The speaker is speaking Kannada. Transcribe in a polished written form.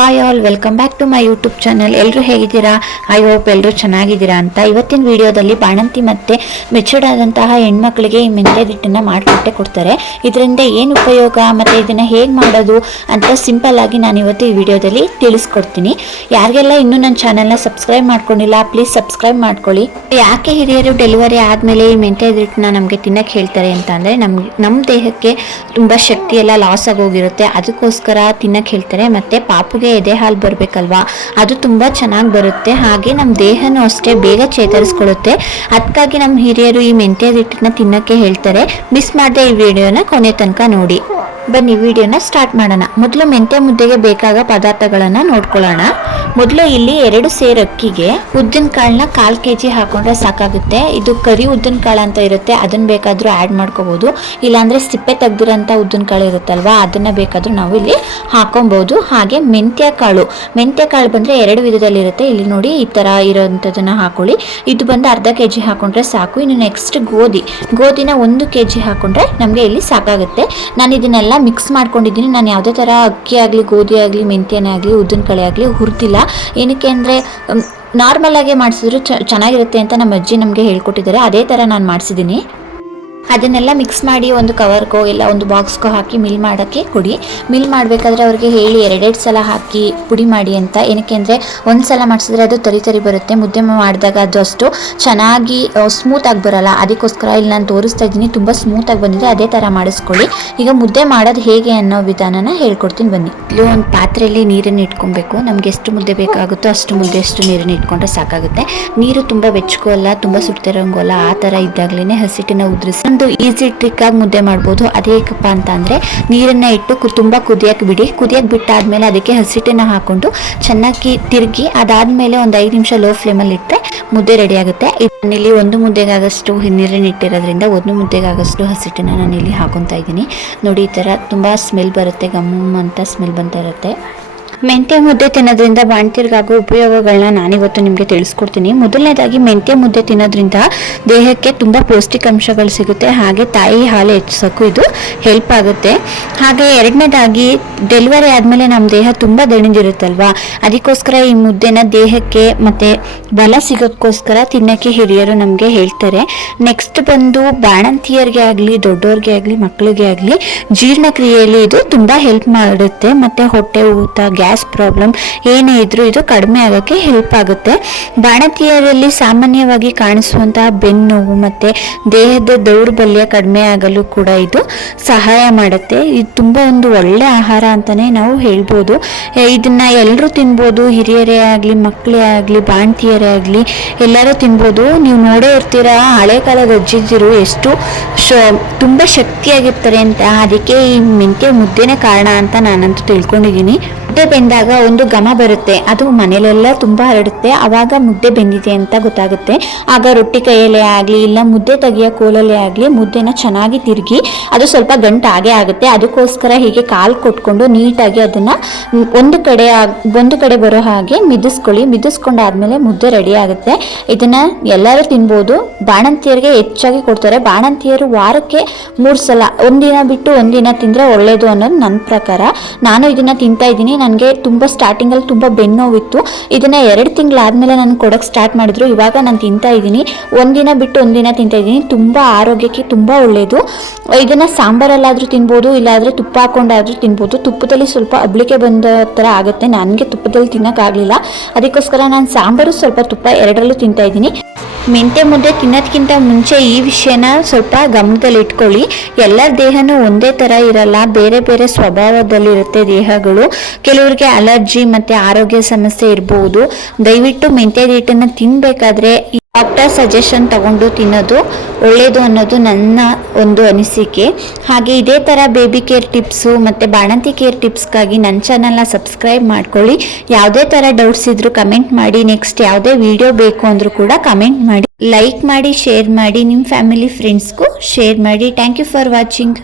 Hi all, welcome back to my YouTube channel. ಎಲ್ಲರೂ ಹೇಗಿದ್ದೀರಾ? ಐ ಹೋಪ್ ಎಲ್ಲರೂ ಚೆನ್ನಾಗಿದ್ದೀರಾ ಅಂತ. ಇವತ್ತಿನ ವಿಡಿಯೋದಲ್ಲಿ ಬಾಣಂತಿ ಮತ್ತು ಮೆಚೂರ್ಡ್ ಆದಂತಹ ಹೆಣ್ಮಕ್ಳಿಗೆ ಈ ಮೆಂತ್ಯ ಹಿಟ್ಟನ್ನು ಮಾಡಿಕೊಟ್ಟೆ ಕೊಡ್ತಾರೆ. ಇದರಿಂದ ಏನು ಉಪಯೋಗ ಮತ್ತು ಇದನ್ನು ಹೇಗೆ ಮಾಡೋದು ಅಂತ ಸಿಂಪಲ್ ಆಗಿ ನಾನು ಇವತ್ತು ಈ ವಿಡಿಯೋದಲ್ಲಿ ತಿಳಿಸ್ಕೊಡ್ತೀನಿ. ಯಾರಿಗೆಲ್ಲ ಇನ್ನೂ ನನ್ನ ಚಾನಲ್ನ ಸಬ್ಸ್ಕ್ರೈಬ್ ಮಾಡ್ಕೊಂಡಿಲ್ಲ, ಪ್ಲೀಸ್ ಸಬ್ಸ್ಕ್ರೈಬ್ ಮಾಡ್ಕೊಳ್ಳಿ. ಯಾಕೆ ಹಿರಿಯರು ಡೆಲಿವರಿ ಆದಮೇಲೆ ಈ ಮೆಂತ್ಯ ಹಿಟ್ಟನ್ನ ನಮಗೆ ತಿನ್ನಕ್ಕೆ ಹೇಳ್ತಾರೆ ಅಂತ ಅಂದರೆ ನಮ್ಮ ದೇಹಕ್ಕೆ ತುಂಬ ಶಕ್ತಿ ಎಲ್ಲ ಲಾಸ್ ಆಗೋಗಿರುತ್ತೆ, ಅದಕ್ಕೋಸ್ಕರ ತಿನ್ನಕ್ಕೆ ಹೇಳ್ತಾರೆ. ಮತ್ತು ಪಾಪುಗೆ ಎದೆ ಹಾಲು ಬರಬೇಕಲ್ವಾ, ಅದು ತುಂಬ ಚೆನ್ನಾಗಿ ಬರುತ್ತೆ. ಹಾಗೆ ನಮ್ಮ ದೇಹನೂ ಅಷ್ಟೇ ಬೇಗ ಚೇತರಿಸ್ಕೊಳ್ಳುತ್ತೆ. ಅದಕ್ಕಾಗಿ ನಮ್ಮ ಹಿರಿಯರು ಈ ಮೆಂತ್ಯ ಹಿಟ್ಟನ್ನ ತಿನ್ನಕ್ಕೆ ಹೇಳ್ತಾರೆ. ಮಿಸ್ ಮಾಡದೆ ಈ ವಿಡಿಯೋನ ಕೊನೆ ತನಕ ನೋಡಿ. ಬನ್ನಿ ವಿಡಿಯೋನ ಸ್ಟಾರ್ಟ್ ಮಾಡೋಣ. ಮೊದಲು ಮೆಂತ್ಯ ಮುದ್ದೆಗೆ ಬೇಕಾದ ಪದಾರ್ಥಗಳನ್ನು ನೋಡ್ಕೊಳ್ಳೋಣ. ಮೊದಲು ಇಲ್ಲಿ 2 ಸೇರ್ ಅಕ್ಕಿಗೆ ಉದ್ದಿನ ಕಾಳನ್ನ 1/4 kg ಹಾಕೊಂಡ್ರೆ ಸಾಕಾಗುತ್ತೆ. ಇದು ಕರಿ ಉದ್ದಿನ ಕಾಳು ಅಂತ ಇರುತ್ತೆ, ಅದನ್ನ ಬೇಕಾದ್ರೂ ಆ್ಯಡ್ ಮಾಡ್ಕೋಬಹುದು. ಇಲ್ಲಾಂದ್ರೆ ಸಿಪ್ಪೆ ತೆಗ್ದಿರೋಂಥ ಉದ್ದಿನ ಕಾಳು ಇರುತ್ತಲ್ವಾ, ಅದನ್ನ ಬೇಕಾದ್ರೂ ನಾವು ಇಲ್ಲಿ ಹಾಕೊಬಹುದು. ಹಾಗೆ ಮೆಂತ್ಯ ಕಾಳು ಬಂದ್ರೆ 2 ವಿಧದಲ್ಲಿ ಇರುತ್ತೆ. ಇಲ್ಲಿ ನೋಡಿ ಈ ತರ ಇರೋಂಥದ್ದನ್ನ ಹಾಕೊಳ್ಳಿ. ಇದು ಬಂದು 1/2 kg ಹಾಕೊಂಡ್ರೆ ಸಾಕು. ಇನ್ನು ನೆಕ್ಸ್ಟ್ ಗೋಧಿನ 1 kg ಹಾಕೊಂಡ್ರೆ ನಮಗೆ ಇಲ್ಲಿ ಸಾಕಾಗುತ್ತೆ. ನಾನು ಇದನ್ನೆಲ್ಲ ಮಿಕ್ಸ್ ಮಾಡ್ಕೊಂಡಿದ್ದೀನಿ. ನಾನು ಯಾವುದೇ ಥರ ಅಕ್ಕಿ ಆಗಲಿ, ಗೋಧಿ ಆಗಲಿ, ಮೆಂತ್ಯನೇ ಆಗಲಿ, ಉದ್ದಿನ ಕಾಳು ಆಗಲಿ ಹುರಿದಿಲ್ಲ. ಏನಕ್ಕೆ ಅಂದರೆ ನಾರ್ಮಲ್ ಆಗಿ ಮಾಡಿಸಿದ್ರು ಚೆನ್ನಾಗಿರುತ್ತೆ ಅಂತ ನಮ್ಮ ಅಜ್ಜಿ ನಮಗೆ ಹೇಳ್ಕೊಟ್ಟಿದ್ದಾರೆ. ಅದೇ ಥರ ನಾನು ಮಾಡಿಸಿದ್ದೀನಿ. ಅದನ್ನೆಲ್ಲ ಮಿಕ್ಸ್ ಮಾಡಿ ಒಂದು ಕವರ್ಗೋ ಇಲ್ಲ ಒಂದು ಬಾಕ್ಸ್ಗೋ ಹಾಕಿ ಮಿಲ್ ಮಾಡೋಕ್ಕೆ ಕೊಡಿ. ಮಿಲ್ ಮಾಡಬೇಕಾದ್ರೆ ಅವ್ರಿಗೆ ಹೇಳಿ 2 ಸಲ ಹಾಕಿ ಪುಡಿ ಮಾಡಿ ಅಂತ. ಏನಕ್ಕೆ ಅಂದರೆ ಒಂದು ಸಲ ಮಾಡಿಸಿದ್ರೆ ಅದು ತರಿ ಬರುತ್ತೆ. ಮುದ್ದೆ ಮಾಡಿದಾಗ ಅದು ಅಷ್ಟು ಚೆನ್ನಾಗಿ ಸ್ಮೂತಾಗಿ ಬರೋಲ್ಲ. ಅದಕ್ಕೋಸ್ಕರ ಇಲ್ಲಿ ನಾನು ತೋರಿಸ್ತಾ ಇದ್ದೀನಿ. ತುಂಬ ಸ್ಮೂತಾಗಿ ಬಂದಿದೆ, ಅದೇ ಥರ ಮಾಡಿಸ್ಕೊಳ್ಳಿ. ಈಗ ಮುದ್ದೆ ಮಾಡೋದು ಹೇಗೆ ಅನ್ನೋ ವಿಧಾನನ ಹೇಳ್ಕೊಡ್ತೀನಿ ಬನ್ನಿ. ಇಲ್ಲಿ ಒಂದು ಪಾತ್ರೆಯಲ್ಲಿ ನೀರನ್ನು ಇಟ್ಕೊಬೇಕು. ನಮ್ಗೆ ಎಷ್ಟು ಮುದ್ದೆ ಬೇಕಾಗುತ್ತೋ ಅಷ್ಟು ನೀರನ್ನು ಇಟ್ಕೊಂಡ್ರೆ ಸಾಕಾಗುತ್ತೆ. ನೀರು ತುಂಬ ಬೆಚ್ಚಗೋಲ್ಲ, ತುಂಬ ಸುಡ್ತಿರೋಂಗೋಲ್ಲ. ಆ ಥರ ಇದ್ದಾಗಲೇ ಹಸಿಟ್ಟನ್ನು ಉದುರಿಸಿ ಒಂದು ಈಸಿ ಟ್ರಿಕ್ ಆಗಿ ಮುದ್ದೆ ಮಾಡ್ಬೋದು. ಅದೇಕಪ್ಪ ಅಂತ ಅಂದರೆ ನೀರನ್ನು ಇಟ್ಟು ತುಂಬ ಕುದಿಯಕ್ಕೆ ಬಿಟ್ಟಾದ್ಮೇಲೆ ಅದಕ್ಕೆ ಹಸಿಟ್ಟನ್ನು ಹಾಕೊಂಡು ಚೆನ್ನಾಗಿ ತಿರುಗಿ ಅದಾದ್ಮೇಲೆ ಒಂದು 5 ನಿಮಿಷ ಲೋ ಫ್ಲೇಮಲ್ಲಿ ಇಟ್ಟರೆ ಮುದ್ದೆ ರೆಡಿ ಆಗುತ್ತೆ. ಇಲ್ಲಿ 1 ಮುದ್ದೆಗಾಗಷ್ಟು ನೀರನ್ನು ಇಟ್ಟಿರೋದ್ರಿಂದ 1 ಮುದ್ದೆಗಾಗಷ್ಟು ಹಸಿಟ್ಟನ್ನು ನಾನು ಇಲ್ಲಿ ಹಾಕೊತಾ ಇದ್ದೀನಿ. ನೋಡಿ, ಈ ಥರ ತುಂಬ ಸ್ಮೆಲ್ ಬರುತ್ತೆ, ಗಮ್ ಅಂತ ಸ್ಮೆಲ್ ಬಂತಾ ಇರುತ್ತೆ. ಮೆಂತ್ಯ ಮುದ್ದೆ ತಿನ್ನೋದ್ರಿಂದ ಬಾಣಂತಿಯರಿಗಾಗೋ ಉಪಯೋಗಗಳನ್ನ ನಾನಿವತ್ತು ನಿಮಗೆ ತಿಳಿಸ್ಕೊಡ್ತೀನಿ. ಮೊದಲನೇದಾಗಿ ಮೆಂತ್ಯ ಮುದ್ದೆ ತಿನ್ನೋದ್ರಿಂದ ದೇಹಕ್ಕೆ ತುಂಬ ಪೌಷ್ಟಿಕಾಂಶಗಳು ಸಿಗುತ್ತೆ. ಹಾಗೆ ತಾಯಿ ಹಾಲು ಹೆಚ್ಚಿಸೋಕ್ಕೂ ಇದು ಹೆಲ್ಪ್ ಆಗುತ್ತೆ. ಹಾಗೆ ಎರಡನೇದಾಗಿ ಡೆಲಿವರಿ ಆದಮೇಲೆ ನಮ್ಮ ದೇಹ ತುಂಬ ದಣಿದಿರುತ್ತಲ್ವಾ, ಅದಕ್ಕೋಸ್ಕರ ಈ ಮುದ್ದೆನ ದೇಹಕ್ಕೆ ಮತ್ತು ಬಲ ಸಿಗೋಕ್ಕೋಸ್ಕರ ತಿನ್ನೋಕ್ಕೆ ಹಿರಿಯರು ನಮಗೆ ಹೇಳ್ತಾರೆ. ನೆಕ್ಸ್ಟ್ ಬಂದು ಬಾಣಂತಿಯರಿಗೆ ಆಗಲಿ, ದೊಡ್ಡವ್ರಿಗೆ ಆಗಲಿ, ಮಕ್ಕಳಿಗೆ ಆಗಲಿ ಜೀರ್ಣಕ್ರಿಯೆಯಲ್ಲಿ ಇದು ತುಂಬ ಹೆಲ್ಪ್ ಮಾಡುತ್ತೆ. ಮತ್ತು ಹೊಟ್ಟೆ ಊತ, ಗ್ಯಾಸ್ ಪ್ರಾಬ್ಲಮ್ ಏನೇ ಇದ್ರೂ ಇದು ಕಡಿಮೆ ಆಗೋಕ್ಕೆ ಹೆಲ್ಪ್ ಆಗುತ್ತೆ. ಬಾಣಂತಿಯರಲ್ಲಿ ಸಾಮಾನ್ಯವಾಗಿ ಕಾಣಿಸುವಂತಹ ಬೆನ್ನೋವು ಮತ್ತು ದೇಹದ ದೌರ್ಬಲ್ಯ ಕಡಿಮೆ ಆಗಲು ಕೂಡ ಇದು ಸಹಾಯ ಮಾಡುತ್ತೆ. ಇದು ತುಂಬ ಒಂದು ಒಳ್ಳೆ ಆಹಾರ ಅಂತಲೇ ನಾವು ಹೇಳ್ಬೋದು. ಇದನ್ನ ಎಲ್ಲರೂ ತಿನ್ಬೋದು, ಹಿರಿಯರೇ ಆಗಲಿ, ಮಕ್ಕಳೇ ಆಗಲಿ, ಬಾಣಂತಿಯರೇ ಆಗಲಿ ಎಲ್ಲರೂ ತಿನ್ಬೋದು. ನೀವು ನೋಡೇ ಇರ್ತೀರಾ ಹಳೆ ಕಾಲದ ಅಜ್ಜಿದಿರು ಎಷ್ಟು ತುಂಬ ಶಕ್ತಿಯಾಗಿರ್ತಾರೆ ಅಂತ. ಅದಕ್ಕೆ ಈ ಮೆಂತ್ಯ ಮುದ್ದೆನೇ ಕಾರಣ ಅಂತ ನಾನಂತೂ ತಿಳ್ಕೊಂಡಿದ್ದೀನಿ. ಮುದ್ದೆ ಬೆಂದಾಗ ಒಂದು ಘಮ ಬರುತ್ತೆ, ಅದು ಮನೇಲೆಲ್ಲ ತುಂಬ ಹರಡುತ್ತೆ. ಆವಾಗ ಮುದ್ದೆ ಬೆಂದಿದೆ ಅಂತ ಗೊತ್ತಾಗುತ್ತೆ. ಆಗ ರೊಟ್ಟಿ ಕೈಯಲ್ಲೇ ಆಗಲಿ ಇಲ್ಲ ಮುದ್ದೆ ತೆಗಿಯೋ ಕೋಲಲ್ಲೇ ಆಗಲಿ ಮುದ್ದೆನ ಚೆನ್ನಾಗಿ ತಿರುಗಿ ಅದು ಸ್ವಲ್ಪ ಗಂಟು ಆಗೇ ಆಗುತ್ತೆ. ಅದಕ್ಕೋಸ್ಕರ ಹೀಗೆ ಕಾಲು ಕೊಟ್ಕೊಂಡು ನೀಟಾಗಿ ಅದನ್ನು ಒಂದು ಕಡೆ ಬರೋ ಹಾಗೆ ಮಿದಿಸ್ಕೊಂಡಾದ್ಮೇಲೆ ಮುದ್ದೆ ರೆಡಿ ಆಗುತ್ತೆ. ಇದನ್ನ ಎಲ್ಲರೂ ತಿನ್ಬೋದು. ಬಾಣಂತಿಯರಿಗೆ ಹೆಚ್ಚಾಗಿ ಕೊಡ್ತಾರೆ. ಬಾಣಂತಿಯರು ವಾರಕ್ಕೆ 3 ಸಲ, ಒಂದಿನ ಬಿಟ್ಟು ಒಂದಿನ ತಿಂದರೆ ಒಳ್ಳೇದು ಅನ್ನೋದು ನನ್ನ ಪ್ರಕಾರ. ನಾನು ಇದನ್ನ ತಿಂತಾ ಇದ್ದೀನಿ. ನನಗೆ ತುಂಬ ಸ್ಟಾರ್ಟಿಂಗಲ್ಲಿ ತುಂಬ ಬೆನ್ನೋವಿತ್ತು. ಇದನ್ನ 2 ತಿಂಗಳಾದ್ಮೇಲೆ ನಾನು ಕೊಡೋಕ್ಕೆ ಸ್ಟಾರ್ಟ್ ಮಾಡಿದ್ರು. ಇವಾಗ ನಾನು ತಿಂತಾ ಇದ್ದೀನಿ. ಒಂದಿನ ಬಿಟ್ಟು ಒಂದಿನ ತಿಂತಾ ಇದ್ದೀನಿ. ತುಂಬ ಆರೋಗ್ಯಕ್ಕೆ ತುಂಬ ಒಳ್ಳೆಯದು. ಇದನ್ನ ಸಾಂಬಾರಲ್ಲಾದರೂ ತಿನ್ಬೋದು, ಇಲ್ಲಾಂದರೆ ತುಪ್ಪ ಹಾಕೊಂಡಾದ್ರೂ ತಿನ್ಬೋದು. ತುಪ್ಪದಲ್ಲಿ ಸ್ವಲ್ಪ ಅಬ್ಳಿಕೆ ಬಂದ ಥರ ಆಗುತ್ತೆ. ನನಗೆ ತುಪ್ಪದಲ್ಲಿ ತಿನ್ನೋಕ್ಕಾಗಲಿಲ್ಲ, ಅದಕ್ಕೋಸ್ಕರ ನಾನು ಸಾಂಬಾರು ಸ್ವಲ್ಪ ತುಪ್ಪ 2ರಲ್ಲೂ ತಿಂತಾ ಇದ್ದೀನಿ. ಮೆಂತ್ಯ ಮುದ್ದೆ ತಿನ್ನೋದಕ್ಕಿಂತ ಮುಂಚೆ ಈ ವಿಷಯನ ಸ್ವಲ್ಪ ಗಮನದಲ್ಲಿ ಇಟ್ಕೊಳ್ಳಿ. ಎಲ್ಲರ ದೇಹನೂ ಒಂದೇ ಥರ ಇರಲ್ಲ, ಬೇರೆ ಬೇರೆ ಸ್ವಭಾವದಲ್ಲಿರುತ್ತೆ ದೇಹಗಳು. ಕೆಲವರಿಗೆ ಅಲರ್ಜಿ ಮತ್ತು ಆರೋಗ್ಯ ಸಮಸ್ಯೆ ಇರಬಹುದು. ದಯವಿಟ್ಟು ಮೆಂತ್ಯ ಹಿಟ್ಟನ್ನು ತಿನ್ನಬೇಕಾದ್ರೆ ಡಾಕ್ಟರ್ ಸಜೆಷನ್ ತಗೊಂಡು ತಿನ್ನೋದು ಒಳ್ಳೆಯದು ಅನ್ನೋದು ನನ್ನ ಒಂದು ಅನಿಸಿಕೆ. ಹಾಗೆ ಇದೇ ಥರ ಬೇಬಿ ಕೇರ್ ಟಿಪ್ಸು ಮತ್ತು ಬಾಣಂತಿ ಕೇರ್ ಟಿಪ್ಸ್ಗಾಗಿ ನನ್ನ ಚಾನಲ್ನ ಸಬ್ಸ್ಕ್ರೈಬ್ ಮಾಡ್ಕೊಳ್ಳಿ. ಯಾವುದೇ ಥರ ಡೌಟ್ಸ್ ಇದ್ದರೂ ಕಮೆಂಟ್ ಮಾಡಿ. ನೆಕ್ಸ್ಟ್ ಯಾವುದೇ ವಿಡಿಯೋ ಬೇಕು ಅಂದರೂ ಕೂಡ ಕಮೆಂಟ್ ಮಾಡಿ, ಲೈಕ್ ಮಾಡಿ, ಶೇರ್ ಮಾಡಿ, ನಿಮ್ಮ ಫ್ಯಾಮಿಲಿ ಫ್ರೆಂಡ್ಸ್ಗೂ ಶೇರ್ ಮಾಡಿ. Thank you for watching.